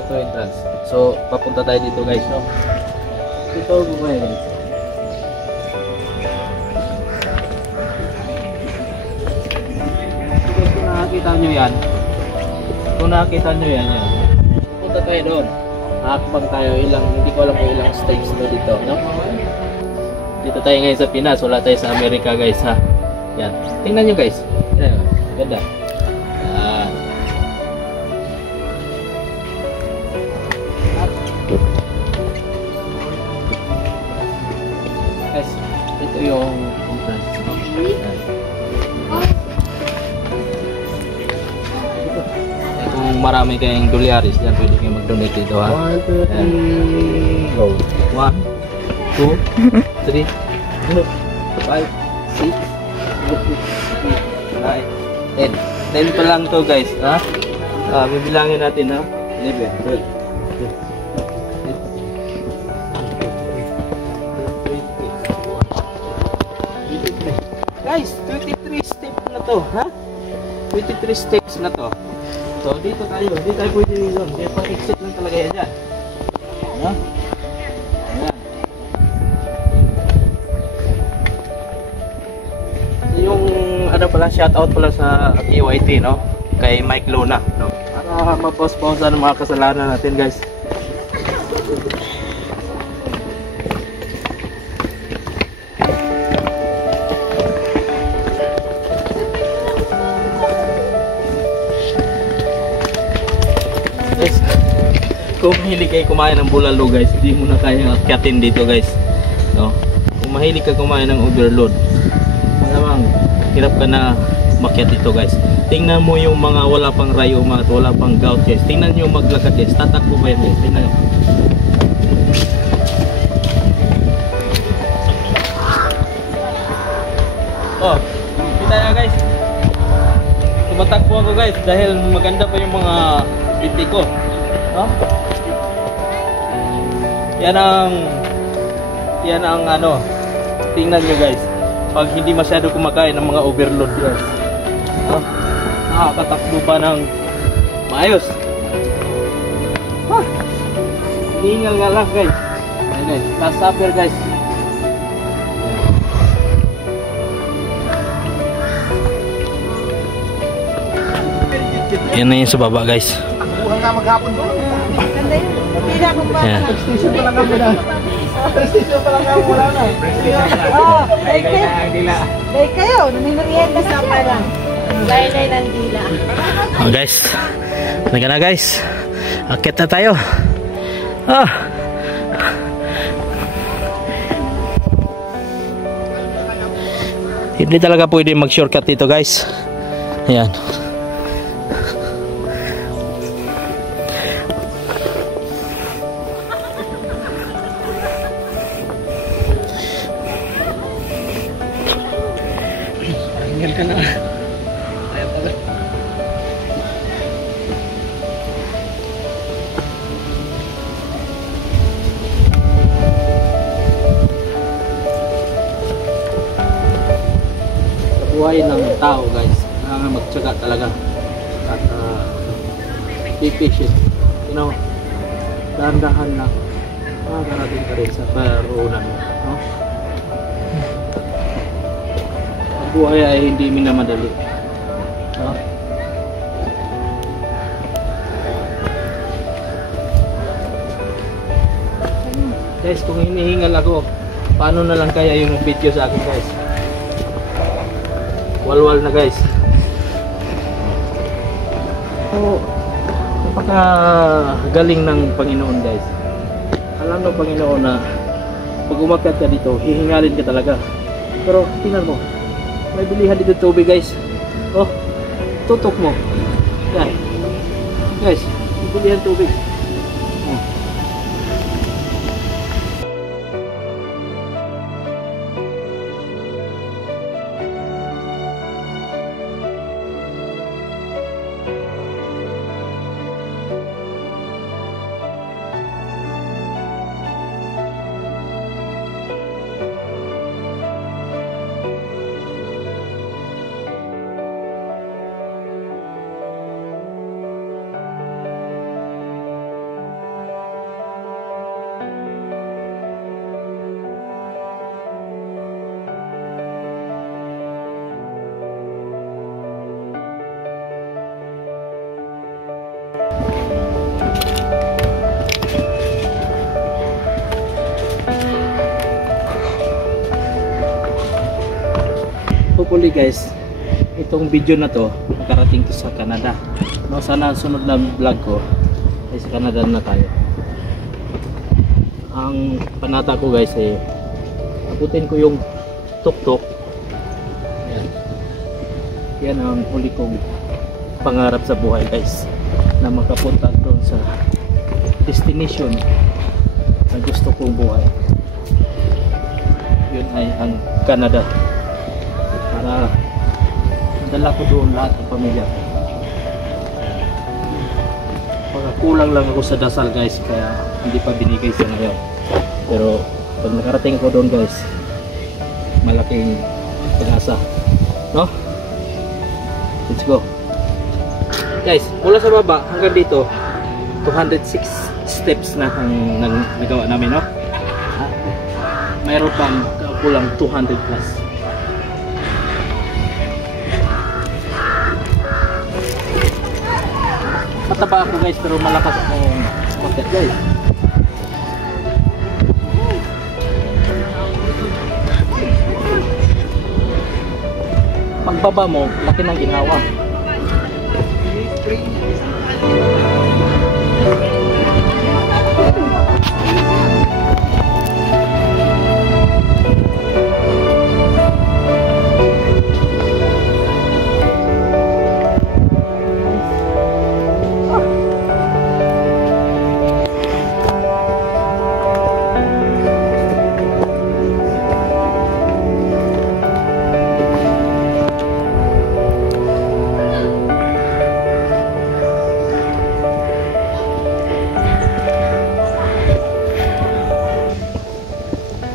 auto entrance. So, papunta tayo dito guys, no? Dito bumaya guys. So guys, kung nakakita nyo yan, yan. Punta tayo doon. Hakbang tayo hindi ko alam kung ilang steps na dito, no? Dito tayo ngayon sa Pinas, wala tayo sa Amerika guys, ha? Yan. Tingnan nyo guys. Yan, ganda. Yan. Guys, ito yung entrance. Yan. Kung marami kayong dolyaris dyan, pwede kayong mag-donate dito, ha? 1, 2, 3, go. 1, 2, 3, 5, 6, 7, 8, 9, 10. 10 pa lang to guys, ha? Bibilangin natin, ha? 11, 12, 13, 14, 15, 16, 17, 18, 19, 20, 21, 22, 23. Guys, 23 steps na to, ha? 23 steps na to. So dito tayo pwede doon. Kaya pang exit lang talaga yan dyan. Ano? Ayan. Yung ano pala, shoutout pala sa UIT, no? Kay Mike Luna, no? Para mapos-posan ang mga kasalanan natin guys. Kung mahilig kayo kumain ng bulalo guys, hindi mo na kaya akyatin dito guys, no? Kung mahilig ka kumain ng overload, malamang hirap ka na makyat dito guys. Tingnan mo yung mga wala pang rayuma at wala pang gout guys. Tingnan nyo maglakad guys, tatakbo ba yan guys? Tingnan nyo. Oh, kita na guys, tumatakbo ako guys dahil maganda pa yung mga biti ko, no? Yan ang ano, tingnan nyo guys, pag hindi masyado kumakain ng mga overload guys, nakakatakbo pa ng maayos. Hingal nga lang guys. Ayan guys, last supper guys. Yan na yung sa baba guys. Buhay nga maghapon doon. Ganda yun. Pila kung ba? Yan. Station pa lang ako na. Station pa lang ako, wala na. Oo, dahil kayo, namimerienda sa pa lang. Laylay ng dila. Oh guys, naga na guys, akit na tayo. Hindi talaga pwede mag shortcut dito guys. Ayan. Tinggal ka na. Ayaw pala. Buhay ng tao guys, kailangan magtyaga talaga at be patient, you know, dahan-dahan lang makakarating ka rin sa paruunan mo, no? Ang buhay ay hindi minamadali, no? Guys, kung hinihingal ako, paano na lang kaya yung video sa akin guys? Walwal na guys. So, napakagaling ng Panginoon guys. Alam ng Panginoon na pag umakyat ka dito, hihingalin ka talaga. Pero tingnan mo, may bilihan dito tubig guys. Oh, tutok mo. Yan. Guys, may bilihan tubig. Oh. hopefully guys, itong video na to makarating to sa Canada. No, sana sunod na vlog ko ay sa Canada na tayo. Ang panata ko guys ay abutin ko yung tuk-tuk. Yan. Yan ang huli kong pangarap sa buhay guys, na makapunta doon sa destination na gusto kong buhay. Yun ay ang Canada, para dala ko doon lahat ng pamilya. Kulang lang ako sa dasal guys, kaya hindi pa binigay sa ngayon. Pero pag nakarating ko doon guys, malaking pag-asa, no? Let's go guys. Mula sa baba hanggang dito 206 steps na ang nagawa namin, no? Mayroon pang kulang 200 plus. Mataba ako guys, pero malakas akong bakit guys. Pagbaba mo, laki ng ginawa.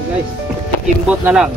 Guys, imbot na lang.